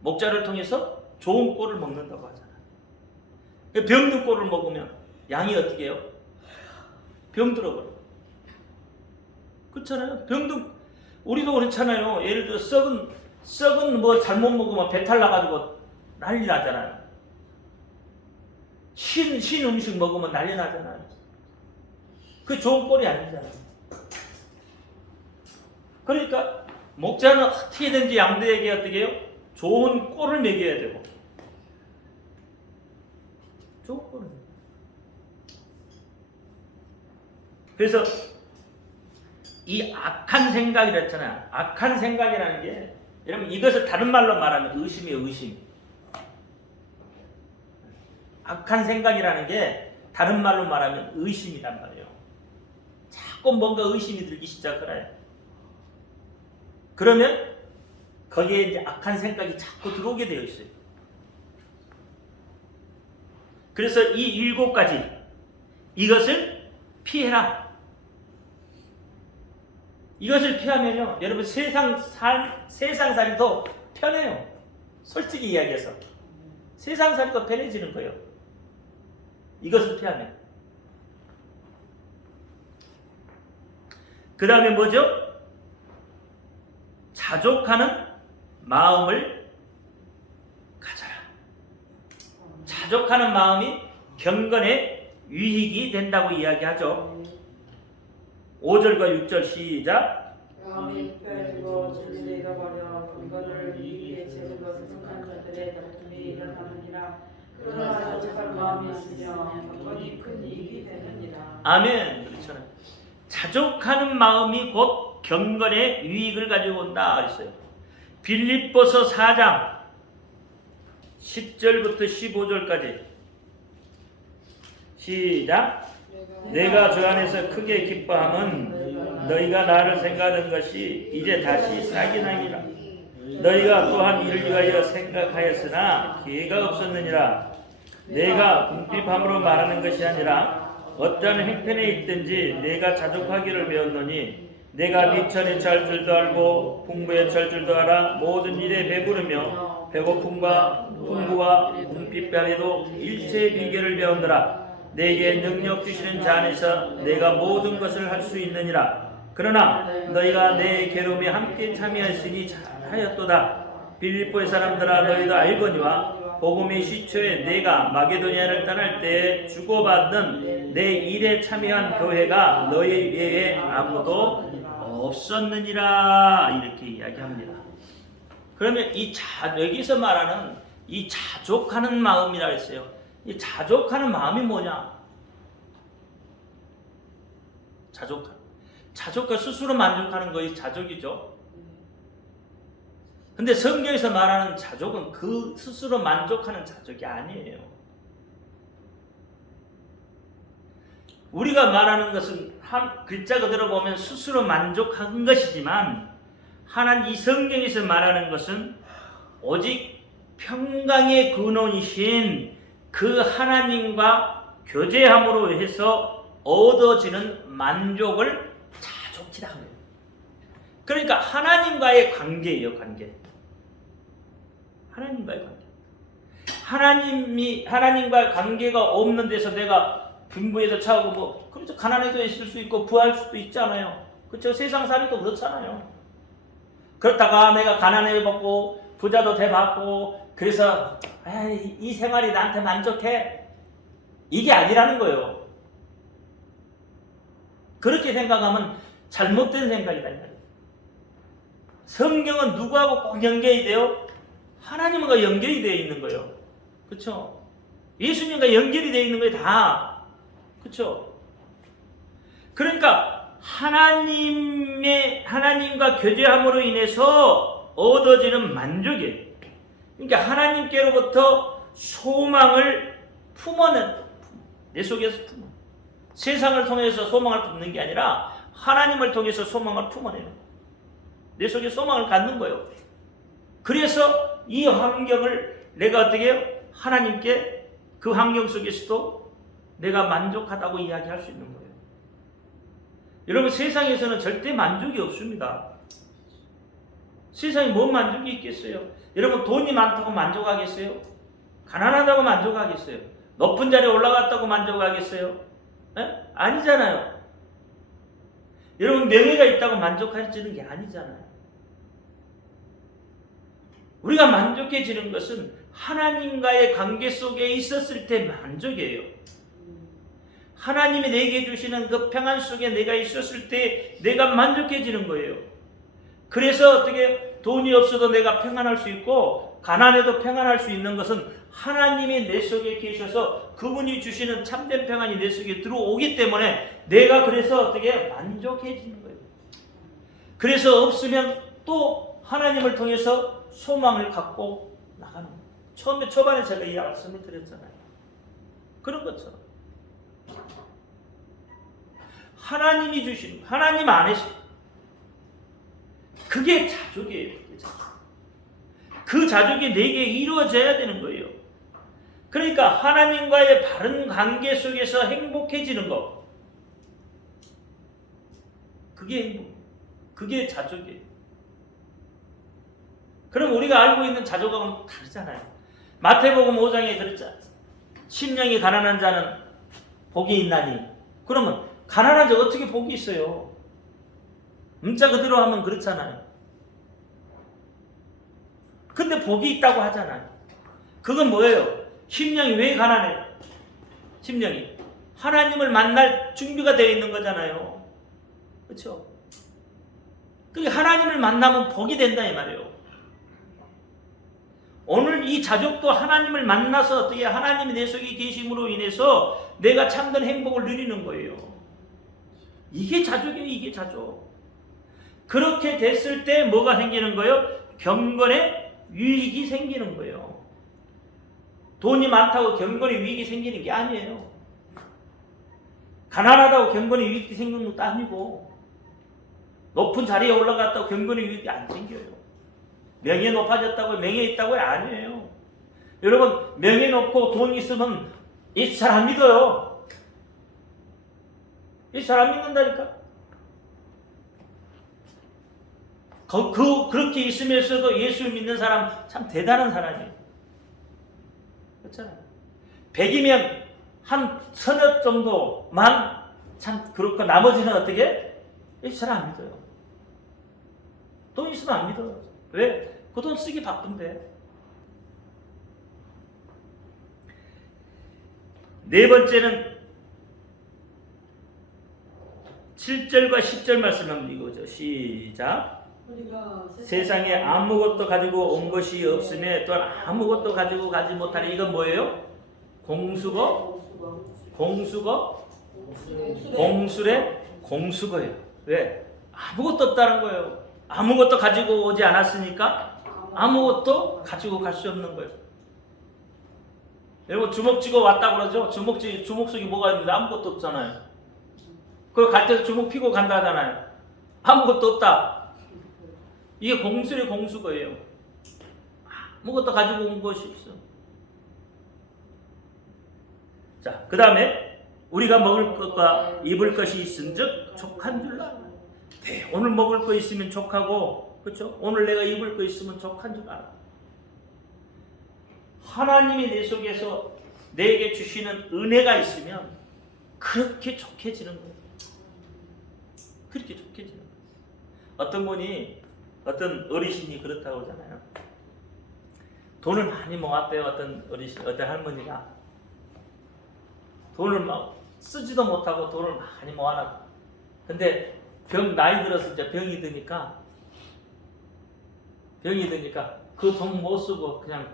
목자를 통해서 좋은 꼴을 먹는다고 하잖아요. 병든 꼴을 먹으면 양이 어떻게 해요? 병들어버려요. 그렇잖아요. 우리도 그렇잖아요. 예를 들어 썩은 뭐 잘못 먹으면 배탈 나가지고 난리 나잖아요. 신 음식 먹으면 난리 나잖아요. 그 좋은 꼴이 아니잖아요. 그러니까 목자는 어떻게든지 양들에게 어떻게 해요? 좋은 꼴을 먹여야 되고 좋은 꼴을. 그래서 이 악한 생각이라 했잖아요. 악한 생각이라는 게 여러분 이것을 다른 말로 말하면 의심이에요. 의심. 악한 생각이라는 게 다른 말로 말하면 의심이란 말이에요. 자꾸 뭔가 의심이 들기 시작을 해요. 그러면 거기에 이제 악한 생각이 자꾸 들어오게 되어 있어요. 그래서 이 7가지 이것을 피해라. 이것을 피하면요, 여러분 세상살이 더 편해요. 솔직히 이야기해서 세상살이 더 편해지는 거예요. 이것을 피하면. 그 다음에 뭐죠? 자족하는 마음을 가져라. 자족하는 마음이 경건의 유익이 된다고 이야기하죠. 5절과 6절 시작. 마음이 펴지고 진리를 잃어버려 경건을 위기에 채는 것을 속한 자들의 다툼이 일어나느니라. 그러나 자족한 마음이 있으며 경건이 큰 이익이 되느니라. 아멘. 그렇잖아요. 자족하는 마음이 곧 경건의 유익을 가지고 온다 그랬어요. 빌립보서 4장 10절부터 15절까지 시작. 내가 주 안에서 크게 기뻐함은 너희가 나를 생각하는 것이 이제 다시 싹이나니라. 너희가 또한 이를 위하여 생각하였으나 기회가 없었느니라. 내가 궁핍함으로 말하는 것이 아니라 어떠한 형편에 있든지 내가 자족하기를 배웠노니 내가 비천에 처할 줄도 알고 풍부에 처할 줄도 알아. 모든 일에 배부르며 배고픔과 풍부와 궁핍함에도 일체의 비결을 배웠노라. 내게 능력 주시는 자 안에서 내가 모든 것을 할 수 있느니라. 그러나 너희가 내 괴로움에 함께 참여했으니 잘하였도다. 빌립보의 사람들아, 너희도 알거니와 복음의 시초에 내가 마게도니아를 떠날 때에 주고받는 내 일에 참여한 교회가 너희 외에 아무도 없었느니라. 이렇게 이야기합니다. 그러면 여기서 말하는 이 자족하는 마음이라 했어요. 이 자족하는 마음이 뭐냐? 자족과 스스로 만족하는 것이 자족이죠. 근데 성경에서 말하는 자족은 그 스스로 만족하는 자족이 아니에요. 우리가 말하는 것은 한 글자 그대로 보면 스스로 만족한 것이지만 이 성경에서 말하는 것은 오직 평강의 근원이신 그 하나님과 교제함으로 해서 얻어지는 만족을 자족지라 하는 거예요. 그러니까 하나님과의 관계예요, 관계. 하나님과의 관계. 하나님과의 관계가 없는 데서 내가 빈부에도 차오고 그렇죠. 가난해도 있을 수 있고 부할 수도 있잖아요. 그렇죠. 세상 살이도 그렇잖아요. 그렇다가 내가 가난해 먹고 부자도 돼 받고 그래서 이 생활이 나한테 만족해. 이게 아니라는 거예요. 그렇게 생각하면 잘못된 생각이다. 성경은 누구하고 꼭 연결이 돼요? 하나님과 연결이 되어 있는 거예요. 그렇죠? 예수님과 연결이 되어 있는 거예요, 다. 그렇죠? 그러니까 하나님과 교제함으로 인해서 얻어지는 만족이에요. 그러니까 하나님께로부터 소망을 내 속에서 품어. 세상을 통해서 소망을 품는 게 아니라 하나님을 통해서 소망을 품어내는 거예요. 내 속에 소망을 갖는 거예요. 그래서 이 환경을 내가 어떻게 해요? 하나님께 그 환경 속에서도 내가 만족하다고 이야기할 수 있는 거예요. 여러분, 세상에서는 절대 만족이 없습니다. 세상에 뭔 만족이 있겠어요? 여러분, 돈이 많다고 만족하겠어요? 가난하다고 만족하겠어요? 높은 자리에 올라갔다고 만족하겠어요? 아니잖아요. 여러분, 명예가 있다고 만족해지는 게 아니잖아요. 우리가 만족해지는 것은 하나님과의 관계 속에 있었을 때 만족이에요. 하나님이 내게 주시는 그 평안 속에 내가 있었을 때 내가 만족해지는 거예요. 그래서 어떻게 돈이 없어도 내가 평안할 수 있고 가난해도 평안할 수 있는 것은 하나님이 내 속에 계셔서 그분이 주시는 참된 평안이 내 속에 들어오기 때문에 내가 그래서 어떻게 만족해지는 거예요. 그래서 없으면 또 하나님을 통해서 소망을 갖고 나가는 거예요. 초반에 제가 이 말씀을 드렸잖아요. 그런 것처럼 하나님이 주신 하나님 안에서 그게 자족이에요. 그 자족이 내게 이루어져야 되는 거예요. 그러니까 하나님과의 바른 관계 속에서 행복해지는 거. 그게 행복. 그게 자족이에요. 그럼 우리가 알고 있는 자족하고는 다르잖아요. 마태복음 5장에 그랬잖아요. 심령이 가난한 자는 복이 있나니. 그러면 가난한 자 어떻게 복이 있어요? 문자 그대로 하면 그렇잖아요. 근데 복이 있다고 하잖아요. 그건 뭐예요? 심령이 왜 가난해요? 심령이 하나님을 만날 준비가 되어 있는 거잖아요. 그렇죠? 그게 하나님을 만나면 복이 된다 이 말이에요. 오늘 이 자족도 하나님을 만나서 어떻게 하나님이 내 속에 계심으로 인해서 내가 참된 행복을 누리는 거예요. 이게 자족이에요. 이게 자족. 그렇게 됐을 때 뭐가 생기는 거예요? 경건의 유익이 생기는 거예요. 돈이 많다고 경건의 유익이 생기는 게 아니에요. 가난하다고 경건의 유익이 생기는 것도 아니고, 높은 자리에 올라갔다고 경건의 유익이 안 생겨요. 명예 높아졌다고 명예 있다고 아니에요. 여러분, 명예 높고 돈 있으면 예수 잘 안 믿어요. 예수 잘 안 믿는다니까. 그렇게 있으면서도 예수를 믿는 사람 참 대단한 사람이에요. 그렇잖아요. 100이면 한 서너 정도만 참 그렇고 나머지는 어떻게? 예수 잘 안 믿어요. 돈 있으면 안 믿어요. 왜? 그 돈 쓰기 바쁜데. 네 번째는 7절과 10절 말씀 한번 읽어보죠. 시작. 세상에 아무것도 가지고 온 것이 없으며 또한 아무것도 가지고 가지 못하니. 이건 뭐예요? 공술의 공수거예요. 왜? 아무것도 없다는 거예요. 아무것도 가지고 오지 않았으니까 아무것도 가지고 갈 수 없는 거예요. 여러분, 주먹 쥐고 왔다 그러죠? 주먹 속에 뭐가 있는데 아무것도 없잖아요. 그걸 갈 때도 주먹 피고 간다 하잖아요. 아무것도 없다. 이게 공술의 공수거예요. 아무것도 가지고 온 것이 없어. 자, 그 다음에 우리가 먹을 것과 입을 것이 있은즉 족한 줄 알아. 네, 오늘 먹을 거 있으면 족하고, 그렇죠? 오늘 내가 입을 거 있으면 족한 줄 알아. 하나님이 내 속에서 내게 주시는 은혜가 있으면 그렇게 족해지는 거예요. 그렇게 족해지는 거예요. 어떤 분이, 어떤 어르신이 그렇다고 하잖아요. 돈을 많이 모았대요. 어떤 어르신, 어떤 할머니가 돈을 막 쓰지도 못하고 돈을 많이 모아놨고, 근데 나이 들어서 이제 병이 드니까 그 돈 못 쓰고 그냥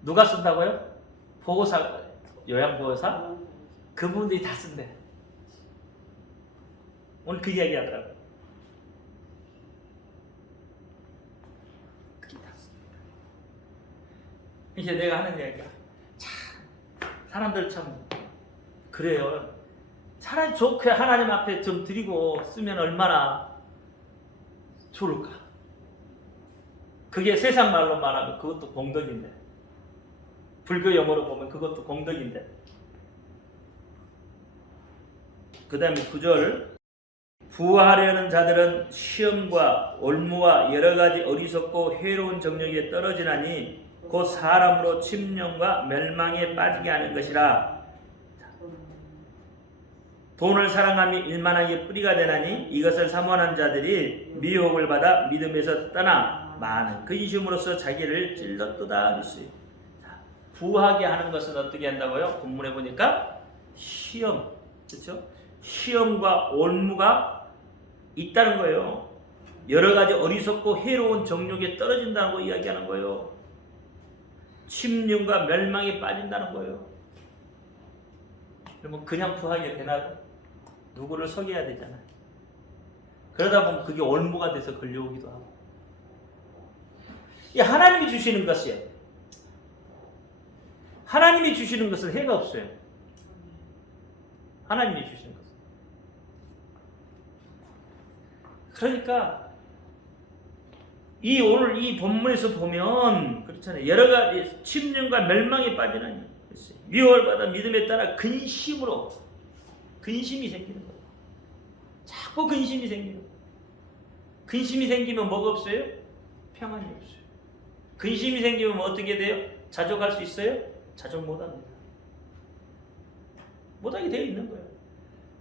누가 쓴다고요? 보호사, 요양보호사? 그분들이 다 쓴대. 오늘 그 이야기 하더라고요. 그게 다 쓴다. 이제 내가 하는 이야기가, 참 사람들 참 그래요. 차라리 좋게 하나님 앞에 좀 드리고 쓰면 얼마나 좋을까. 그게 세상 말로 말하면 그것도 공덕인데, 불교 용어로 보면 그것도 공덕인데. 그 다음에 9절. 부하려는 자들은 시험과 올무와 여러가지 어리석고 해로운 정력에 떨어지나니 곧 사람으로 침령과 멸망에 빠지게 하는 것이라. 돈을 사랑함이 일만하게 뿌리가 되나니 이것을 사모하는 자들이 미혹을 받아 믿음에서 떠나 많은 근심으로써 자기를 찔렀도다. 부하게 하는 것은 어떻게 한다고요? 본문에 보니까 시험, 그렇죠? 시험과 올무가 있다는 거예요. 여러 가지 어리석고 해로운 정욕에 떨어진다고 이야기하는 거예요. 침륜과 멸망에 빠진다는 거예요. 그러면 그냥 부하게 되나? 누구를 속여야 되잖아요. 그러다 보면 그게 올무가 돼서 걸려오기도 하고. 이 하나님이 주시는 것이에요. 하나님이 주시는 것은 해가 없어요. 하나님이 주시는 것은. 그러니까 이 오늘 이 본문에서 보면 그렇잖아요. 여러 가지 침륜과 멸망에 빠지는 미워받아 믿음에 따라 근심이 생기는 거예요. 자꾸 근심이 생기는 거예요. 근심이 생기면 뭐가 없어요? 평안이 없어요. 근심이 생기면 어떻게 돼요? 자족할 수 있어요? 자족 못합니다. 못하게 되어 있는 거예요.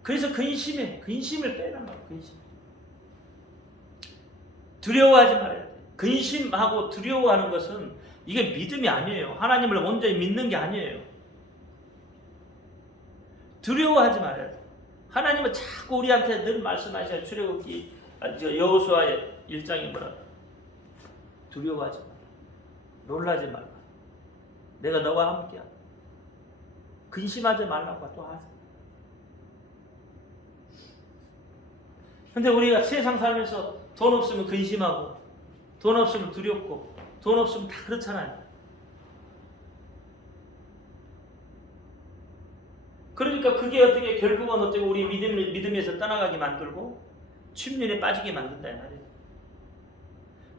그래서 근심을 빼란 말이에요. 근심. 두려워하지 말아야 돼요. 근심하고 두려워하는 것은 이게 믿음이 아니에요. 하나님을 온전히 믿는 게 아니에요. 두려워하지 말아야 돼요. 하나님은 자꾸 우리한테 늘 말씀하셔요. 출애굽기 여호수아의 1장이 뭐라? 두려워하지 말라. 놀라지 말라. 내가 너와 함께야. 근심하지 말라고 또 하세요. 근데 우리가 세상 살면서 돈 없으면 근심하고 돈 없으면 두렵고 돈 없으면 다 그렇잖아요. 그러니까 그게 어떻게 결국은 어떻게 우리 믿음에서 떠나가게 만들고 침륜에 빠지게 만든다 이 말이에요.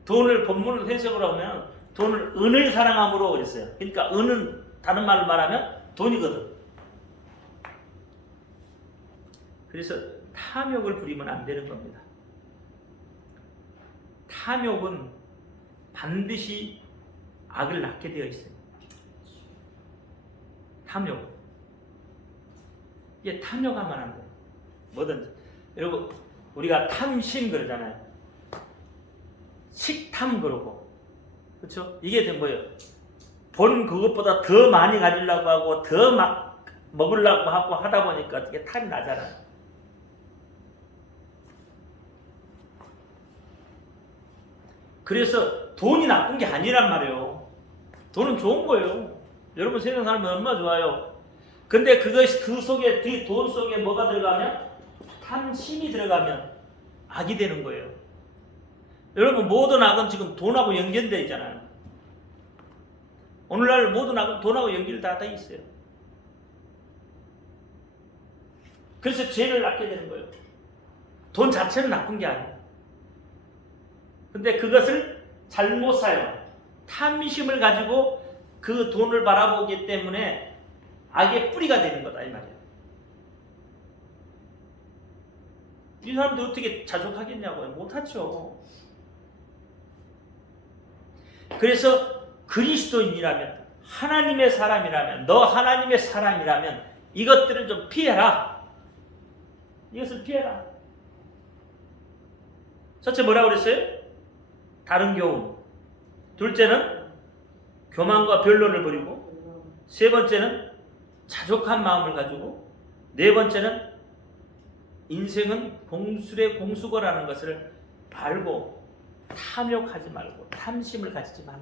돈을 본문을 해석을 하면 돈을 은을 사랑함으로 그랬어요. 그러니까 은은 다른 말로 말하면 돈이거든. 그래서 탐욕을 부리면 안 되는 겁니다. 탐욕은 반드시 악을 낳게 되어 있어요. 탐욕. 이게 탐욕하면 안 돼요. 뭐든지. 여러분, 우리가 탐심 그러잖아요. 식탐 그러고. 그렇죠? 이게 뭐예요? 본 그것보다 더 많이 가지려고 하고 더 막 먹으려고 하고 하다 보니까 어떻게 탈이 나잖아요. 그래서 돈이 나쁜 게 아니란 말이에요. 돈은 좋은 거예요. 여러분 세상 살면 얼마나 좋아요. 근데 그것이 그 속에 돈 속에 뭐가 들어가면 탐심이 들어가면 악이 되는 거예요. 여러분 모든 악은 지금 돈하고 연결되어 있잖아요. 오늘날 모든 악은 돈하고 연결다 돼 있어요. 그래서 죄를 낳게 되는 거예요. 돈 자체는 나쁜 게 아니에요. 근데 그것을 잘못 사용, 탐심을 가지고 그 돈을 바라보기 때문에 악의 뿌리가 되는 거다 이 말이에요. 이 사람들 어떻게 자족하겠냐고요? 못하죠. 그래서 그리스도인이라면, 하나님의 사람이라면, 너 하나님의 사람이라면 이것들을 좀 피해라. 이것을 피해라. 첫째 뭐라고 그랬어요? 다른 교훈. 둘째는 교만과 변론을 버리고, 세 번째는 자족한 마음을 가지고, 네 번째는 인생은 공술의 공수거라는 것을 알고 탐욕하지 말고 탐심을 가지지 말라.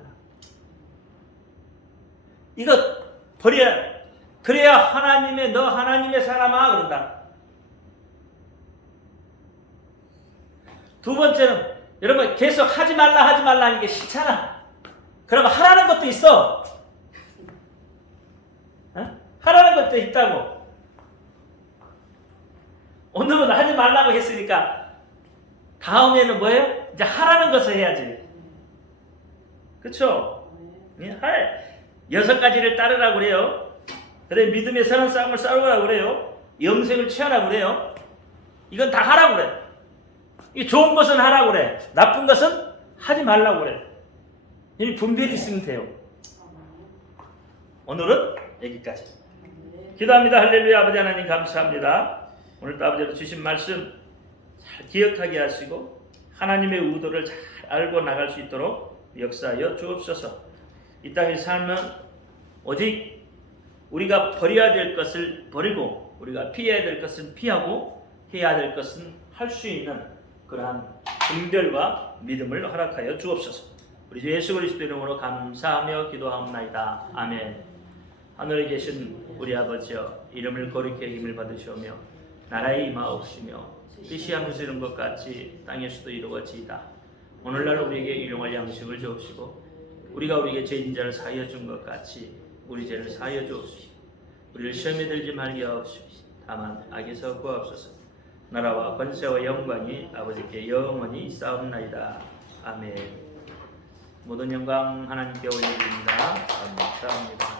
이거 버려야. 그래야 하나님의 너 하나님의 사람아 그런다. 두 번째는 여러분 계속 하지 말라 하는 게 싫잖아. 그러면 하라는 것도 있어. 어? 하라는 것도 있다고. 오늘은 하지 말라고 했으니까 다음에는 뭐예요? 이제 하라는 것을 해야지. 그렇죠? 6가지를 따르라고 그래요. 그래 믿음의 선한 싸움을 싸우라고 그래요. 영생을 취하라고 그래요. 이건 다 하라고 그래. 이 좋은 것은 하라고 그래. 나쁜 것은 하지 말라고 그래. 이 분별이 있으면 돼요. 오늘은 여기까지. 기도합니다. 할렐루야. 아버지 하나님 감사합니다. 오늘도 아버지로 주신 말씀 잘 기억하게 하시고 하나님의 의도를 잘 알고 나갈 수 있도록 역사하여 주옵소서. 이 땅의 삶은 오직 우리가 버려야 될 것을 버리고 우리가 피해야 될 것은 피하고 해야 될 것은 할 수 있는 그러한 분별과 믿음을 허락하여 주옵소서. 우리 주 예수 그리스도 이름으로 감사하며 기도하옵나이다. 아멘. 하늘에 계신 우리 아버지여, 이름을 거룩히 힘을 받으시오며 나라의 임하옵시며 뜻이 하늘에서 이룬 것 같이 땅에서도 이루어지이다. 오늘날 우리에게 일용할 양식을 주옵시고 우리가 우리에게 죄인 자를 사하여 준 것 같이 우리 죄를 사하여 주옵시고 우리를 시험에 들지 말게 하옵시고 다만 악에서 구하옵소서. 나라와 권세와 영광이 아버지께 영원히 있사옵나이다. 아멘. 모든 영광 하나님께 올려드립니다. 감사합니다.